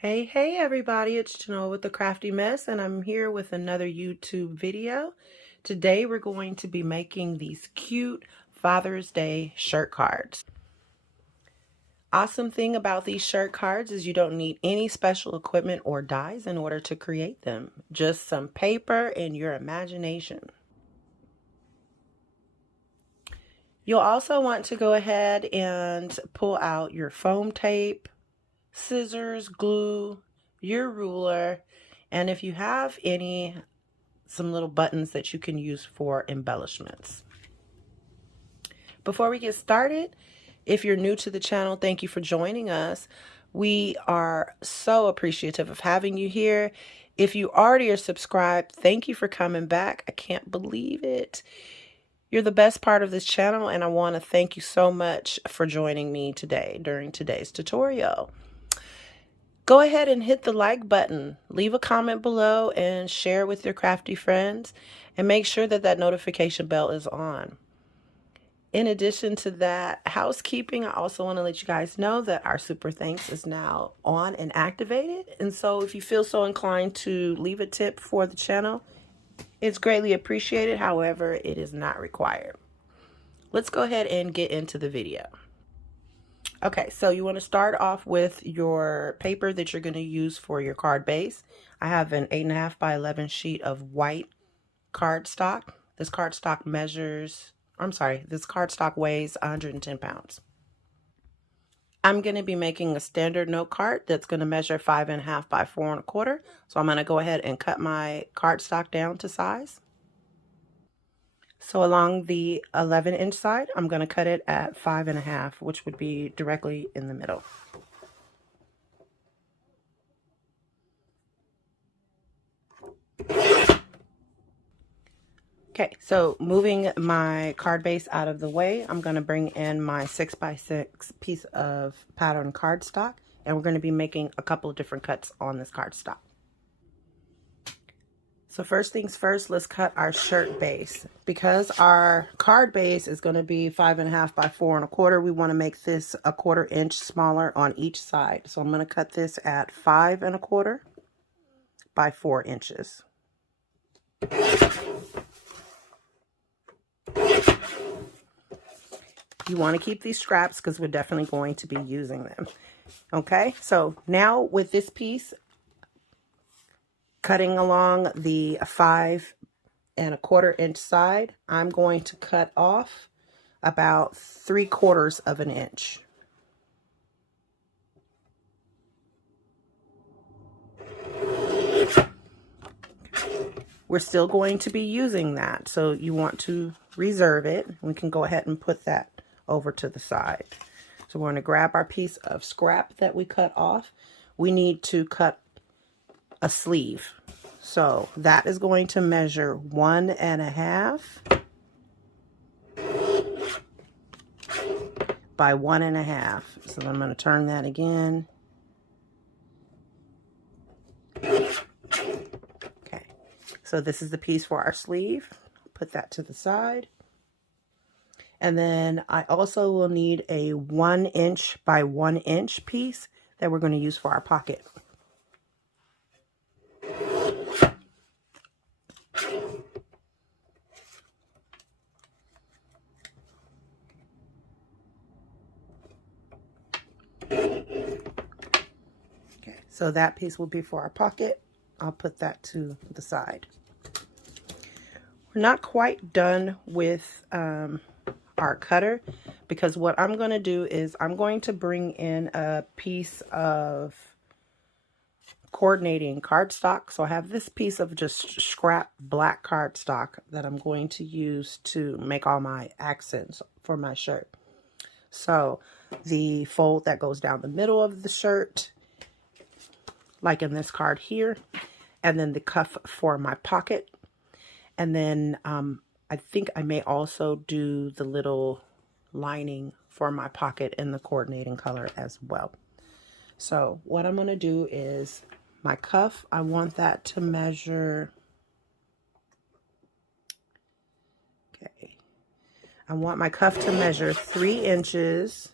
Hey everybody, it's Genoa with the Crafty Mess, and I'm here with another YouTube video. Today we're going to be making these cute Father's Day shirt cards. Awesome thing about these shirt cards is you don't need any special equipment or dies in order to create them. Just some paper and your imagination. You'll also want to go ahead and pull out your foam tape, scissors, glue, your ruler, and if you have some little buttons that you can use for embellishments. Before we get started, if you're new to the channel, thank you for joining us. We are so appreciative of having you here. If you already are subscribed, thank you for coming back. I can't believe it. You're the best part of this channel, and I want to thank you so much for joining me today during today's tutorial. Go ahead and hit the like button, leave a comment below, and share with your crafty friends, and make sure that that notification bell is on. In addition to that housekeeping, I also want to let you guys know that our Super Thanks is now on and activated. And so if you feel so inclined to leave a tip for the channel, it's greatly appreciated. However, it is not required. Let's go ahead and get into the video. Okay, so you want to start off with your paper that you're going to use for your card base. I have an 8.5 by 11 sheet of white cardstock. This cardstock weighs 110 pounds. I'm going to be making a standard note card that's going to measure 5.5 by 4.25. So I'm going to go ahead and cut my cardstock down to size. So along the 11-inch side, I'm going to cut it at 5.5, which would be directly in the middle. Okay, so moving my card base out of the way, I'm going to bring in my 6x6 piece of pattern cardstock, and we're going to be making a couple of different cuts on this cardstock. So first things first, let's cut our shirt base. Because our card base is going to be 5.5 by 4.25, we want to make this 1/4 inch smaller on each side. So I'm going to cut this at 5.25 by 4 inches. You want to keep these scraps because we're definitely going to be using them. Okay, so now with this piece, cutting along the 5.25 inch side, I'm going to cut off about 3/4 of an inch. We're still going to be using that, so you want to reserve it. We can go ahead and put that over to the side. So we're going to grab our piece of scrap that we cut off. We need to cut a sleeve. So that is going to measure 1.5 by 1.5. So I'm going to turn that again. Okay, so this is the piece for our sleeve. Put that to the side. And then I also will need a 1-inch by 1-inch piece that we're going to use for our pocket. So that piece will be for our pocket. I'll put that to the side. We're not quite done with our cutter, because what I'm going to do is I'm going to bring in a piece of coordinating cardstock. So I have this piece of just scrap black cardstock that I'm going to use to make all my accents for my shirt. So the fold that goes down the middle of the shirt, like in this card here, and then the cuff for my pocket. And then I think I may also do the little lining for my pocket in the coordinating color as well. So what I'm going to do is my cuff, I want that to measure, okay, I want my cuff to measure 3 inches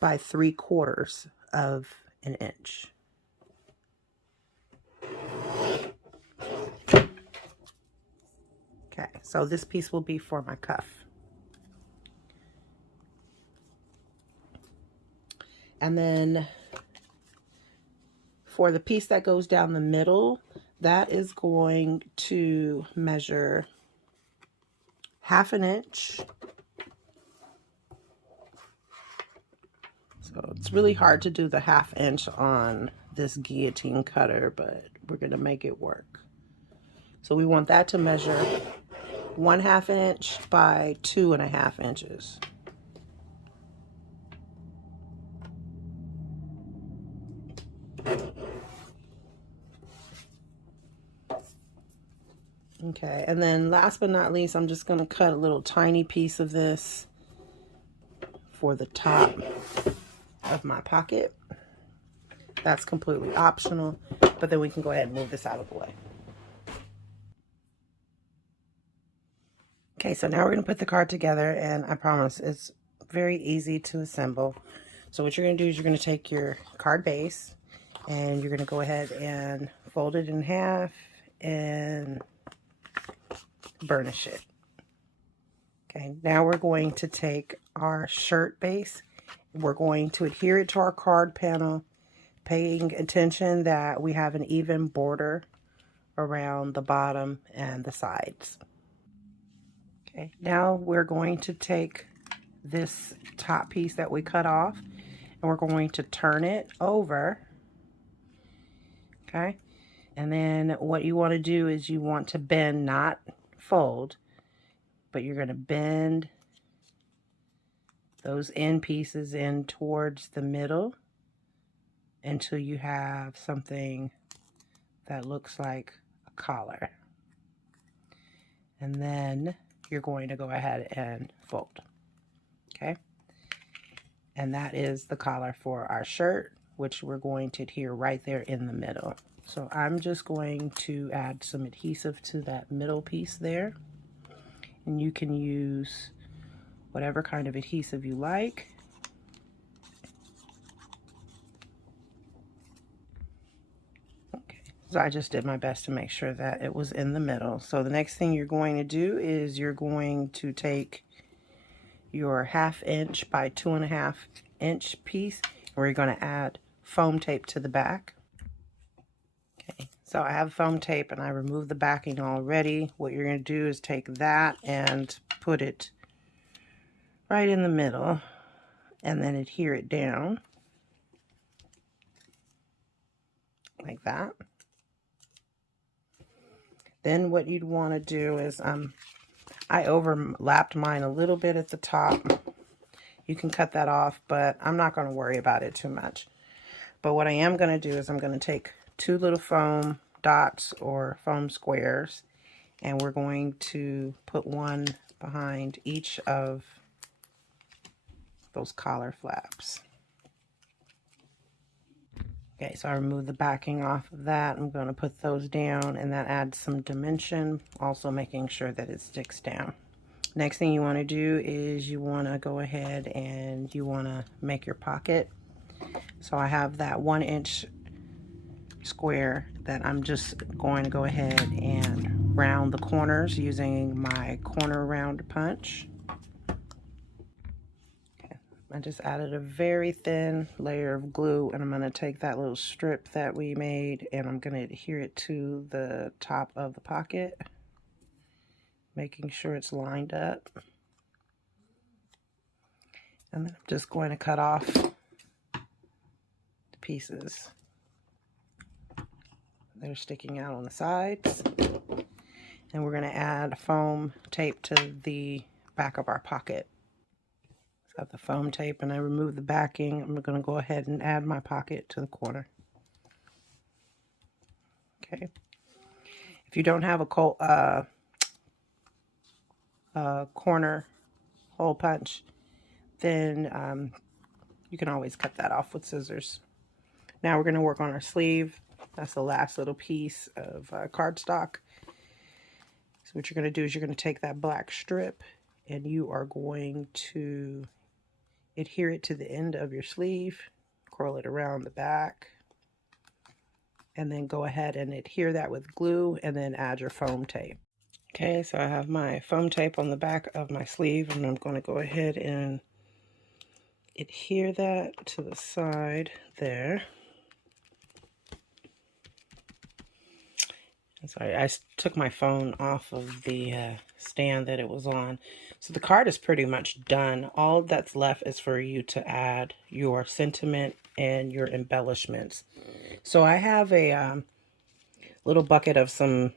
by 3/4 of an inch. Okay, so this piece will be for my cuff. And then for the piece that goes down the middle, that is going to measure 1/2 inch. So it's really hard to do the 1/2 inch on this guillotine cutter, but we're going to make it work. So we want that to measure 1/2 inch by 2.5 inches. Okay, and then last but not least, I'm just going to cut a little tiny piece of this for the top of my pocket. That's completely optional, but then we can go ahead and move this out of the way. Okay, so now we're going to put the card together, and I promise it's very easy to assemble. So what you're going to do is you're going to take your card base and you're going to go ahead and fold it in half and burnish it. Okay, now we're going to take our shirt base. We're going to adhere it to our card panel, paying attention that we have an even border around the bottom and the sides. Okay, now we're going to take this top piece that we cut off and we're going to turn it over. Okay, and then what you want to do is you want to bend, not fold, but you're going to bend those end pieces in towards the middle until you have something that looks like a collar. And then you're going to go ahead and fold. Okay, and that is the collar for our shirt, which we're going to adhere right there in the middle. So I'm just going to add some adhesive to that middle piece there, and you can use whatever kind of adhesive you like. Okay, so I just did my best to make sure that it was in the middle. So the next thing you're going to do is you're going to take your 1/2 inch by 2.5 inch piece, where you're going to add foam tape to the back. Okay, so I have foam tape and I removed the backing already. What you're going to do is take that and put it right in the middle and then adhere it down like that. Then what you'd want to do is I overlapped mine a little bit at the top. You can cut that off, but I'm not going to worry about it too much. But what I am going to do is I'm going to take 2 little foam dots or foam squares, and we're going to put one behind each of those collar flaps. Okay, so I removed the backing off of that. I'm going to put those down, and that adds some dimension, also making sure that it sticks down. Next thing you want to do is you want to go ahead and you want to make your pocket. So I have that 1 inch square that I'm just going to go ahead and round the corners using my corner round punch. I just added a very thin layer of glue, and I'm going to take that little strip that we made and I'm going to adhere it to the top of the pocket, making sure it's lined up. And then I'm just going to cut off the pieces that are sticking out on the sides. And we're going to add foam tape to the back of our pocket. Got the foam tape and I removed the backing. I'm going to go ahead and add my pocket to the corner. Okay. If you don't have a corner hole punch, then you can always cut that off with scissors. Now we're going to work on our sleeve. That's the last little piece of cardstock. So what you're going to do is you're going to take that black strip and you are going to adhere it to the end of your sleeve, curl it around the back, and then go ahead and adhere that with glue, and then add your foam tape. Okay, so I have my foam tape on the back of my sleeve, and I'm going to go ahead and adhere that to the side there. Sorry, I took my phone off of the stand that it was on. So the card is pretty much done. All that's left is for you to add your sentiment and your embellishments. So I have a little bucket of some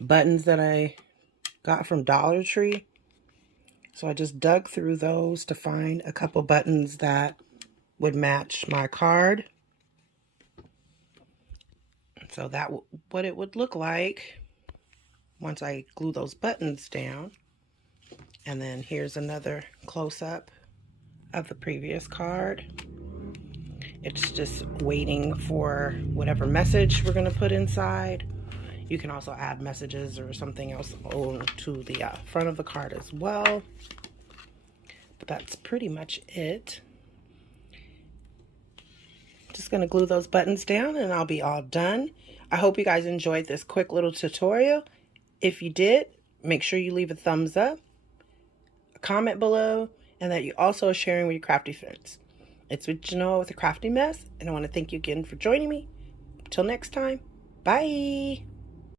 buttons that I got from Dollar Tree. So I just dug through those to find a couple buttons that would match my card. So that's what it would look like once I glue those buttons down. And then here's another close-up of the previous card. It's just waiting for whatever message we're going to put inside. You can also add messages or something else on to the front of the card as well. But that's pretty much it. Just going to glue those buttons down and I'll be all done. I hope you guys enjoyed this quick little tutorial. If you did, make sure you leave a thumbs up, a comment below, and that you also are sharing with your crafty friends. It's with Genoa with a Crafty Mess, and I want to thank you again for joining me. Until next time, bye!